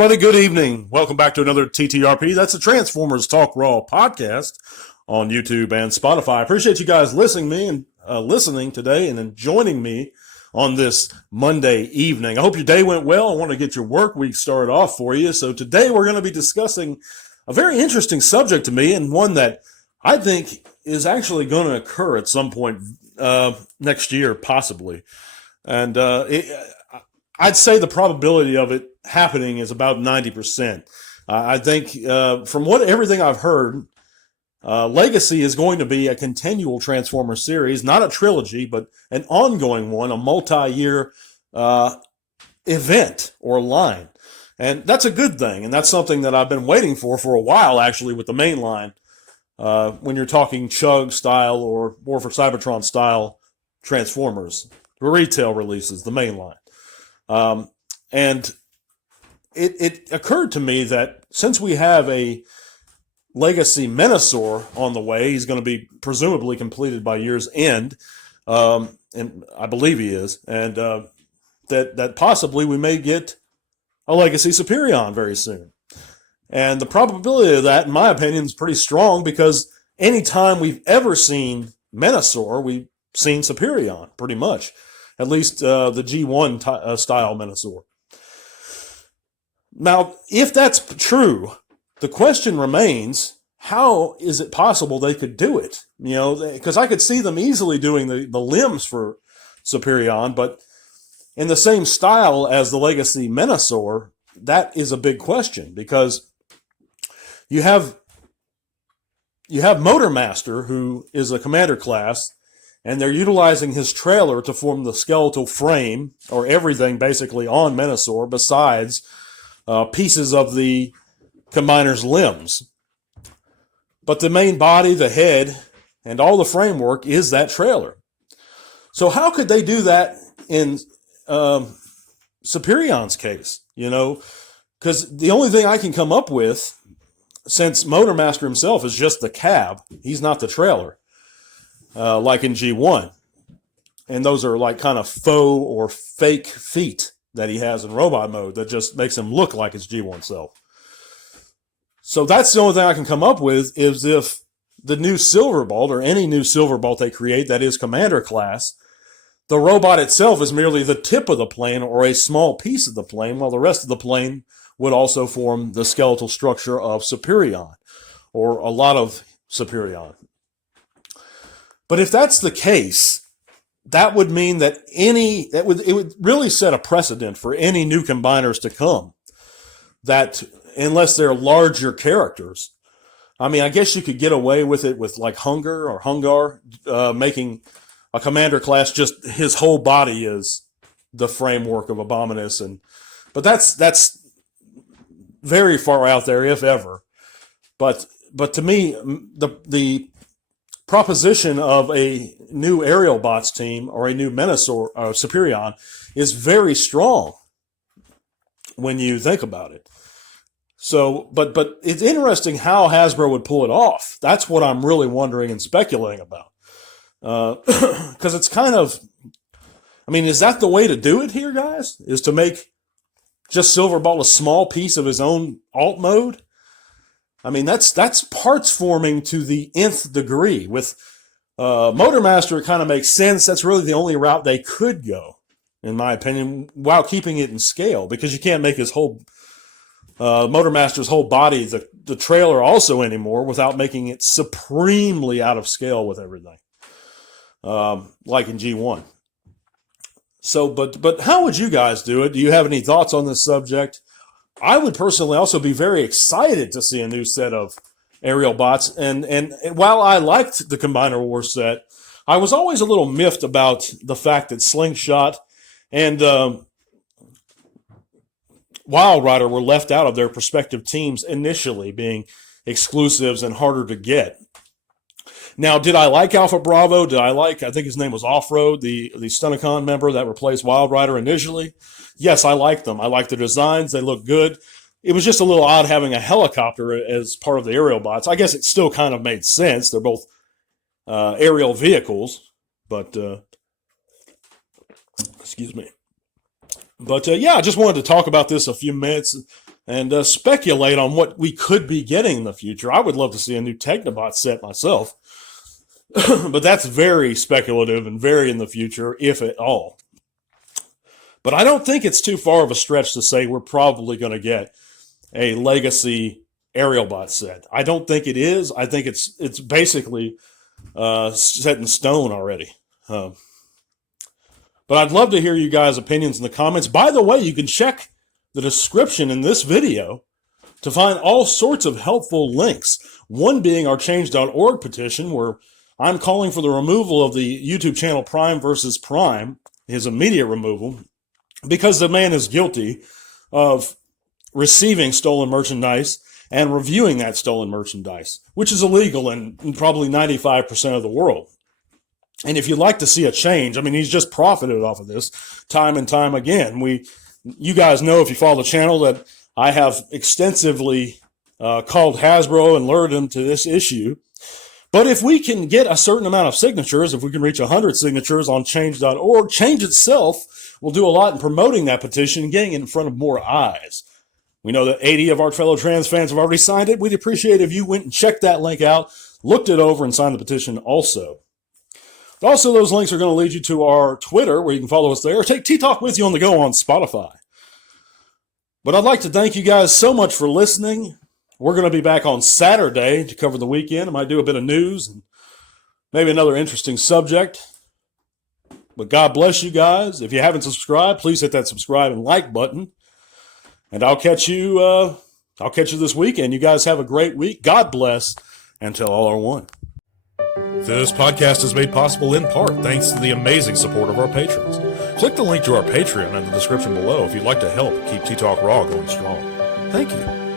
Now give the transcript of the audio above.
everybody. Good evening. Welcome back to another TTRP. That's the Transformers Talk Raw podcast on YouTube and Spotify. I appreciate you guys listening today and joining me on this Monday evening. I hope your day went well. I want to get your work week started off for you. So today we're going to be discussing a very interesting subject to me, and one that I think is actually going to occur at some point next year, possibly. And I'd say the probability of it happening is about 90%. I think from everything I've heard, Legacy is going to be a continual Transformer series, not a trilogy, but an ongoing one, a multi-year event or line. And that's a good thing, and that's something that I've been waiting for a while, actually, with the main line. When you're talking Chug style or War for Cybertron style Transformers, retail releases, the main line. And it occurred to me that since we have a Legacy Menasor on the way, he's going to be presumably completed by year's end, and I believe he is, and that possibly we may get a Legacy Superion very soon. And the probability of that, in my opinion, is pretty strong, because anytime we've ever seen Menasor, we've seen Superion, pretty much. At least the G1 style Menasor. Now, if that's true, the question remains, how is it possible they could do it? You know, because I could see them easily doing the limbs for Superion, but in the same style as the Legacy Menasor, that is a big question, because you have Motormaster, who is a commander class, and they're utilizing his trailer to form the skeletal frame, or everything basically on Menasor, besides pieces of the combiner's limbs. But the main body, the head, and all the framework is that trailer. So how could they do that in Superion's case? You know, because the only thing I can come up with, since Motormaster himself is just the cab, he's not the trailer, like in G1. And those are like kind of faux or fake feet that he has in robot mode that just makes him look like his G1 self. So that's the only thing I can come up with, is if the new Silverbolt, or any new Silverbolt they create that is commander class, the robot itself is merely the tip of the plane or a small piece of the plane, while the rest of the plane would also form the skeletal structure of Superion, or a lot of Superion. But if that's the case, that would mean that it would really set a precedent for any new combiners to come, that unless they're larger characters. I mean, I guess you could get away with it with like Hungar, making a commander class just his whole body is the framework of Abominus, but that's very far out there, if ever. But to me, the proposition of a new Aerial Bots team or a new Menasor or Superion is very strong when you think about it. So, but it's interesting how Hasbro would pull it off. That's what I'm really wondering and speculating about. Because it's kind of, I mean, is that the way to do it here, guys? Is to make just Silverbolt a small piece of his own alt mode? I mean, that's parts forming to the nth degree. With Motormaster, it kind of makes sense. That's really the only route they could go, in my opinion, while keeping it in scale, because you can't make his whole Motormaster's whole body the trailer also anymore without making it supremely out of scale with everything, like in G1. So, but how would you guys do it? Do you have any thoughts on this subject? I would personally also be very excited to see a new set of Aerial Bots. And while I liked the Combiner Wars set, I was always a little miffed about the fact that Slingshot and Wild Rider were left out of their respective teams initially, being exclusives and harder to get. Now, did I like Alpha Bravo? I think his name was Off-Road, the Stunticon member that replaced Wild Rider initially? Yes, I liked them. I liked the designs. They look good. It was just a little odd having a helicopter as part of the Aerial Bots. I guess it still kind of made sense. They're both aerial vehicles, but excuse me. But yeah, I just wanted to talk about this a few minutes. and speculate on what we could be getting in the future. I would love to see a new Technobot set myself, but that's very speculative and very in the future, if at all. But I don't think it's too far of a stretch to say we're probably going to get a legacy aerial bot set. I don't think it is. I think it's basically set in stone already. But I'd love to hear you guys' opinions in the comments. By the way, you can check the description in this video to find all sorts of helpful links. One being our change.org petition, where I'm calling for the removal of the YouTube channel Prime versus Prime, his immediate removal, because the man is guilty of receiving stolen merchandise and reviewing that stolen merchandise, which is illegal in probably 95% of the world. And if you'd like to see a change, I mean, he's just profited off of this time and time again. You guys know, if you follow the channel, that I have extensively called Hasbro and lured them to this issue. But if we can get a certain amount of signatures, if we can reach 100 signatures on change.org, Change itself will do a lot in promoting that petition and getting it in front of more eyes. We know that 80 of our fellow trans fans have already signed it. We'd appreciate if you went and checked that link out, looked it over, and signed the petition also. Also, those links are going to lead you to our Twitter, where you can follow us there, or take T-Talk with you on the go on Spotify. But I'd like to thank you guys so much for listening. We're going to be back on Saturday to cover the weekend. I might do a bit of news and maybe another interesting subject. But God bless you guys. If you haven't subscribed, please hit that subscribe and like button. And I'll catch you this weekend. You guys have a great week. God bless, until all are one. This podcast is made possible in part thanks to the amazing support of our patrons. Click the link to our Patreon in the description below if you'd like to help keep T-Talk Raw going strong. Thank you.